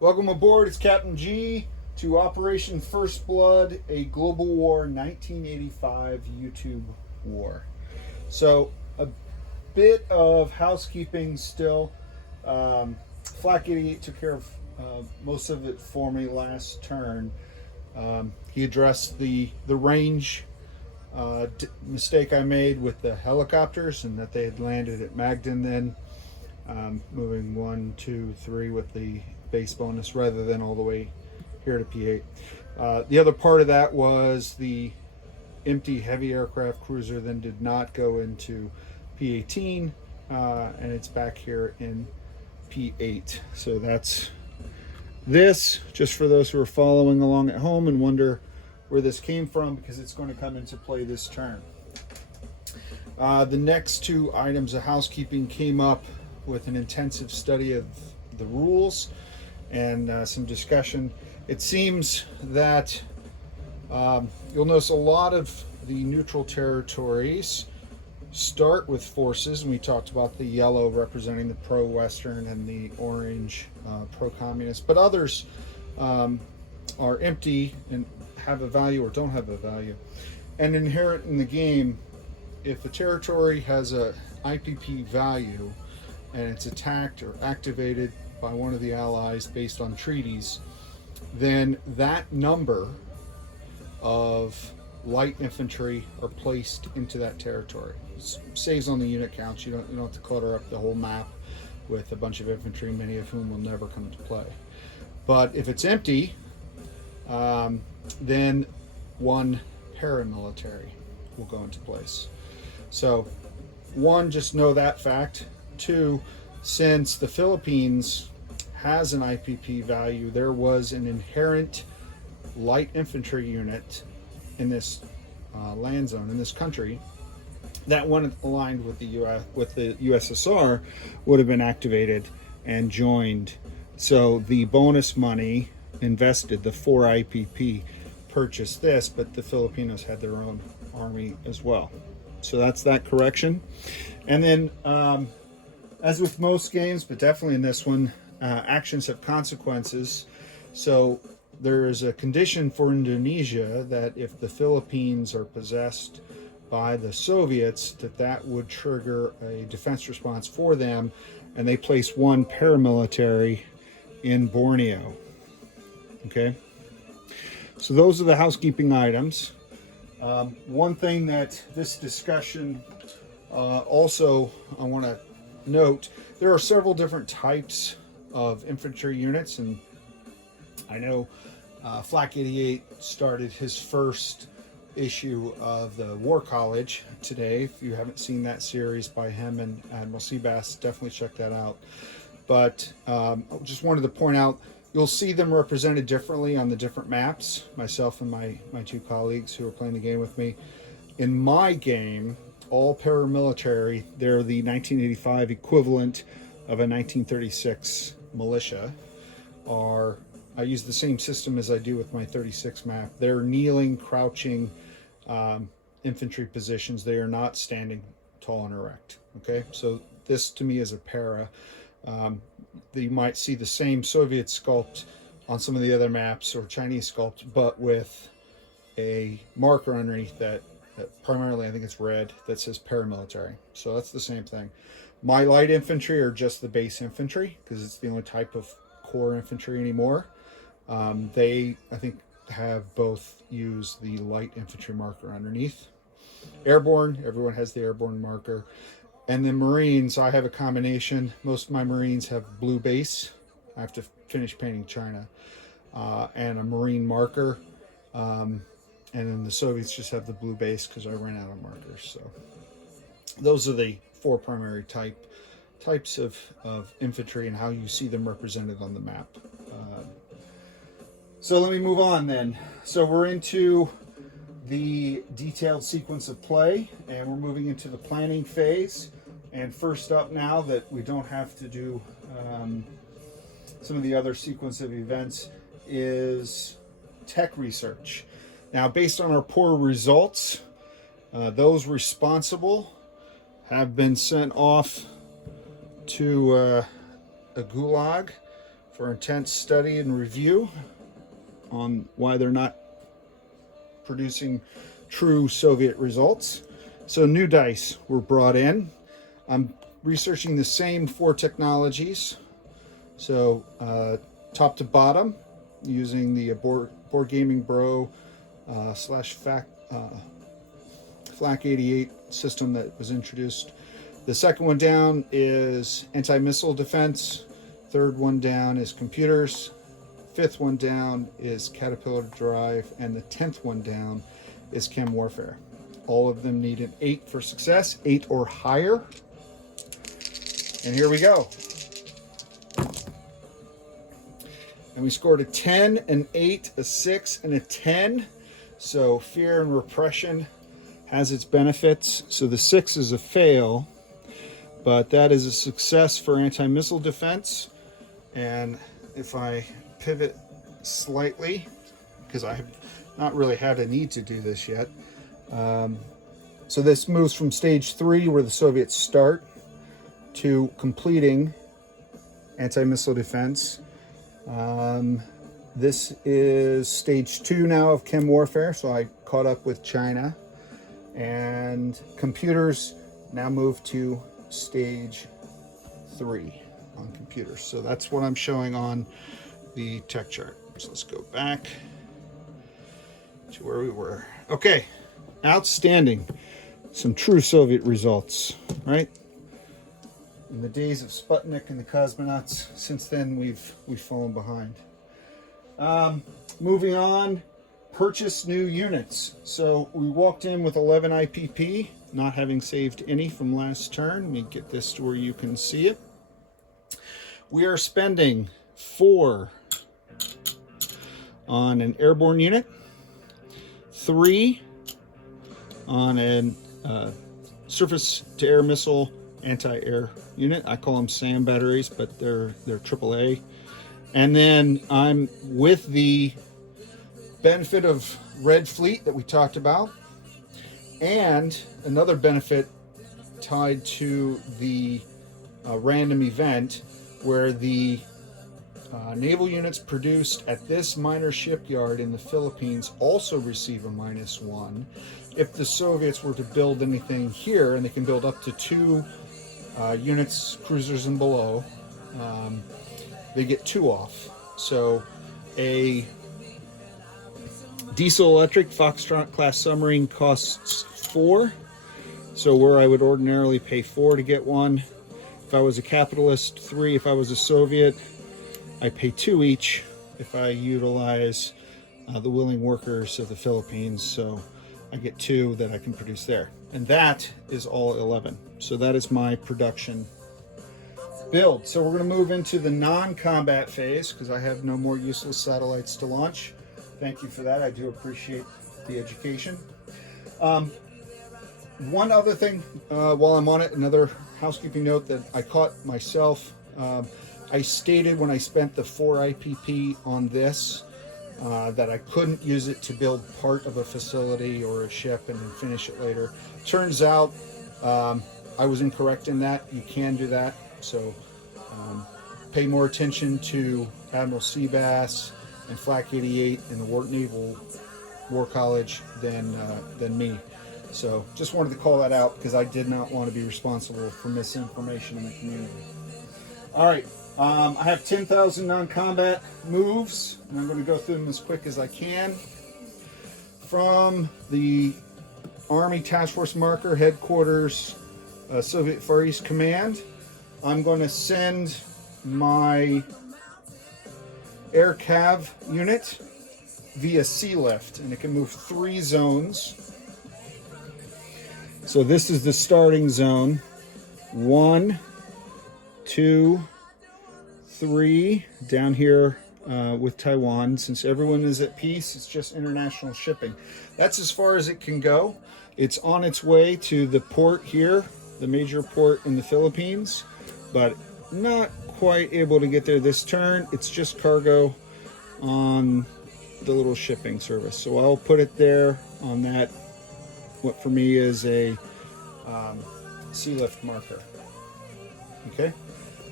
Welcome aboard. It's Captain G to Operation First Blood, a global war 1985 YouTube war. So, a bit of housekeeping still. Flak 88 took care of most of it for me last turn. He addressed the range mistake I made with the helicopters and that they had landed at Magden then. Moving 1, 2, 3 with the base bonus rather than all the way here to P8. The other part of that was the empty heavy aircraft cruiser then did not go into P18, and it's back here in P8. So that's this, just for those who are following along at home and wonder where this came from, because it's going to come into play this turn. The next two items of housekeeping came up with an intensive study of the rules and some discussion. It seems that you'll notice a lot of the neutral territories start with forces, and we talked about the yellow representing the pro-Western and the orange pro-communist, but others are empty and have a value or don't have a value. And inherent in the game, if a territory has a IPP value and it's attacked or activated by one of the allies based on treaties, then that number of light infantry are placed into that territory. It saves on the unit counts. You don't have to clutter up the whole map with a bunch of infantry, many of whom will never come to play. But if it's empty, then one paramilitary will go into place. So, one, just know that fact. Two, since the Philippines has an IPP value, there was an inherent light infantry unit in this land zone, in this country, that when aligned with the USSR would have been activated and joined. So the bonus money invested, the 4 IPP, purchased this, but the Filipinos had their own army as well. So that's that correction. And then as with most games, but definitely in this one, actions have consequences. So there is a condition for Indonesia that if the Philippines are possessed by the Soviets, that would trigger a defense response for them, and they place one paramilitary in Borneo. Okay, so those are the housekeeping items. One thing that this discussion also I want to note, there are several different types of infantry units, and I know Flak 88 started his first issue of the War College today. If you haven't seen that series by him and Admiral Seabass, definitely check that out. But just wanted to point out, you'll see them represented differently on the different maps, myself and my two colleagues who are playing the game with me. In my game, all paramilitary, they're the 1985 equivalent of a 1936 militia. I use the same system as I do with my 36 map. They're kneeling, crouching infantry positions. They are not standing tall and erect. Okay, so this to me is a para. You might see the same Soviet sculpt on some of the other maps, or Chinese sculpt, but with a marker underneath that primarily I think it's red, that says paramilitary. So that's the same thing. My light infantry are just the base infantry because it's the only type of core infantry anymore. They, I think, have both used the light infantry marker underneath. Airborne, everyone has the airborne marker. And then Marines, I have a combination. Most of my Marines have blue base. I have to finish painting China. And a Marine marker. And then the Soviets just have the blue base because I ran out of markers. So those are the 4 primary types of infantry and how you see them represented on the map. So let me move on then. So we're into the detailed sequence of play, and we're moving into the planning phase. And first up, now that we don't have to do some of the other sequence of events, is tech research. Now, based on our poor results, those responsible have been sent off to a gulag for intense study and review on why they're not producing true Soviet results. So new dice were brought in. I'm researching the same 4 technologies. So top to bottom, using the Board Gaming Bro slash FEC FLAC 88 system that was introduced. The second one down is anti-missile defense. Third one down is computers. Fifth one down is Caterpillar Drive. And the 10th one down is chem warfare. All of them need an 8 for success, 8 or higher. And here we go. And we scored a 10, an 8, a 6, and a 10. So fear and repression has its benefits. So the 6 is a fail, but that is a success for anti-missile defense. And if I pivot slightly, because I have not really had a need to do this yet. So this moves from stage 3, where the Soviets start, to completing anti-missile defense. This is stage 2 now of chem warfare, so I caught up with China. And computers now move to stage 3 on computers. So that's what I'm showing on the tech chart. So let's go back to where we were. Okay, outstanding. Some true Soviet results, right? In the days of Sputnik and the cosmonauts, since then we've fallen behind. Moving on, purchase new units. So we walked in with 11 IPP, not having saved any from last turn. Let me get this to where you can see it. We are spending 4 on an airborne unit, 3 on a surface-to-air missile anti-air unit. I call them SAM batteries, but they're AAA. And then I'm with the benefit of Red Fleet that we talked about, and another benefit tied to the random event where the naval units produced at this minor shipyard in the Philippines also receive a -1. If the Soviets were to build anything here, and they can build up to 2 units, cruisers and below, they get 2 off. So a diesel electric Foxtrot class submarine costs 4. So where I would ordinarily pay 4 to get one, if I was a capitalist, 3. If I was a Soviet, I pay 2 each if I utilize the willing workers of the Philippines. So I get 2 that I can produce there. And that is all 11. So that is my production build. So we're going to move into the non-combat phase, because I have no more useless satellites to launch. Thank you for that. I do appreciate the education. One other thing, while I'm on it, another housekeeping note that I caught myself. I stated when I spent the 4 IPP on this that I couldn't use it to build part of a facility or a ship and then finish it later. Turns out I was incorrect in that. You can do that. So pay more attention to Admiral Seabass and FLAC 88 in the Naval War College than me. So just wanted to call that out, because I did not want to be responsible for misinformation in the community. All right, I have 10,000 non-combat moves, and I'm going to go through them as quick as I can. From the Army Task Force Marker Headquarters, Soviet Far East Command, I'm going to send my air cav unit via sea lift, and it can move 3 zones. So this is the starting zone. 1, 2, 3 down here with Taiwan. Since everyone is at peace, it's just international shipping. That's as far as it can go. It's on its way to the port here, the major port in the Philippines, but not quite able to get there this turn. It's just cargo on the little shipping service. So I'll put it there on that, what for me is a sea lift marker. Okay.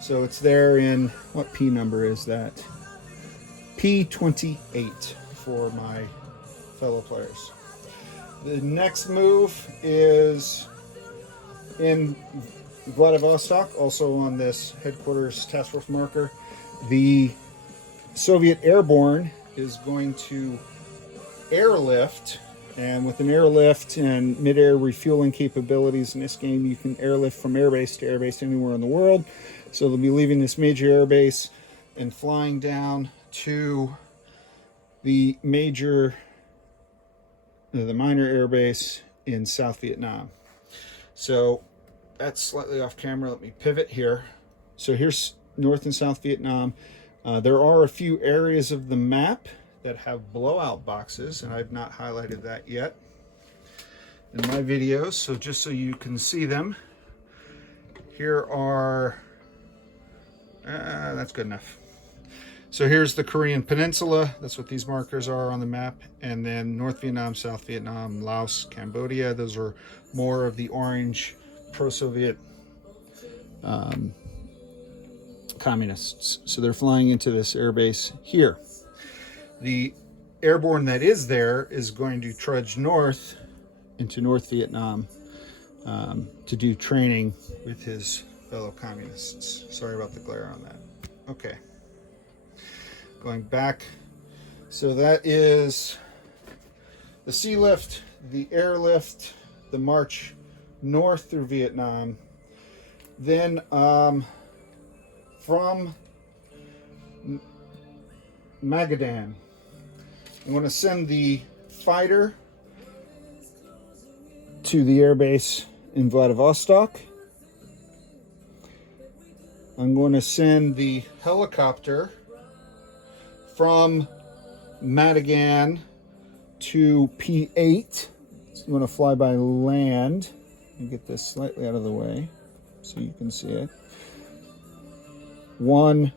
So it's there in, what P number is that? P28 for my fellow players. The next move is in Vladivostok, also on this headquarters task force marker. The Soviet Airborne is going to airlift, and with an airlift and mid-air refueling capabilities in this game, you can airlift from airbase to airbase anywhere in the world. So they'll be leaving this major airbase and flying down to the minor airbase in South Vietnam. So that's slightly off camera. Let me pivot here. So here's North and South Vietnam. There are a few areas of the map that have blowout boxes, and I've not highlighted that yet in my videos. So just so you can see them, here are, that's good enough. So here's the Korean Peninsula. That's what these markers are on the map. And then North Vietnam, South Vietnam, Laos, Cambodia. Those are more of the orange pro-Soviet communists. So they're flying into this airbase here. The airborne that is there is going to trudge north into North Vietnam to do training with his fellow communists. Sorry about the glare on that. Okay. Going back. So that is the sea lift, the airlift, the march north through Vietnam. Then from Magadan, I'm going to send the fighter to the airbase in Vladivostok. I'm going to send the helicopter from Madigan to P8. So I'm going to fly by land and get this slightly out of the way so you can see it. 1,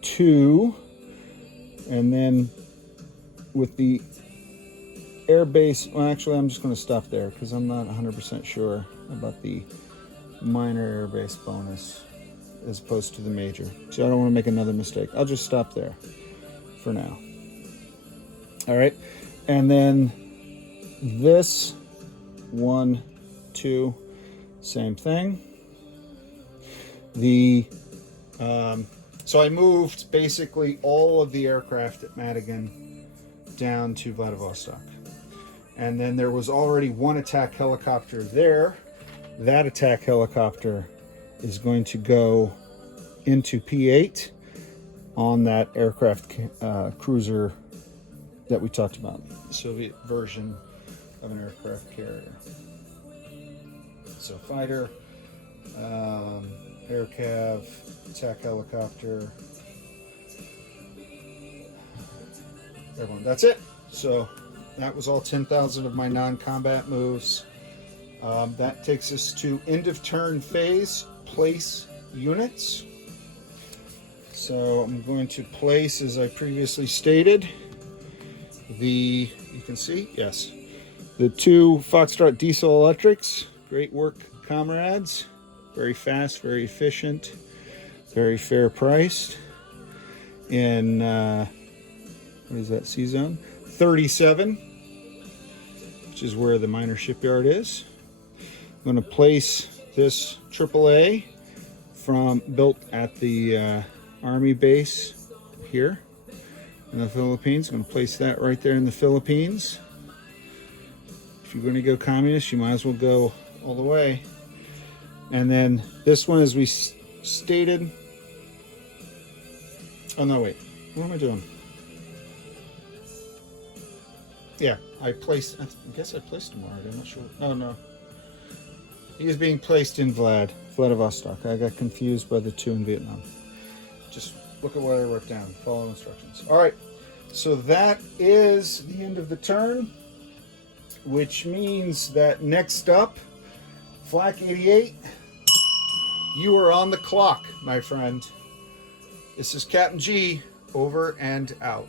2, and then with the airbase, well, actually I'm just going to stop there because I'm not 100% sure about the minor airbase bonus as opposed to the major. So I don't want to make another mistake. I'll just stop there for now. All right. And then this 1, 2, same thing. So I moved basically all of the aircraft at Madigan down to Vladivostok. And then there was already one attack helicopter there. That attack helicopter is going to go into P8 on that aircraft cruiser that we talked about, the Soviet version of an aircraft carrier. So fighter, air cav, attack helicopter, everyone. That's it. So that was all 10,000 of my non-combat moves. That takes us to end of turn phase, place units. So I'm going to place, as I previously stated, you can see, yes, the 2 Foxtrot diesel electrics. Great work, comrades. Very fast, very efficient, very fair priced. In, what is that, C-Zone? 37, which is where the minor shipyard is. I'm going to place this AAA built at the Army base here in the Philippines. I'm going to place that right there in the Philippines. If you're going to go communist, you might as well go all the way. And then this one, as we stated, oh no, wait, what am I doing? Yeah, I guess I placed him already, I'm not sure. Oh no, he is being placed in Vladivostok. I got confused by the 2 in Vietnam. Just look at what I wrote down, follow instructions. All right, so that is the end of the turn, which means that next up, Flak 88, you are on the clock, my friend. This is Captain G, over and out.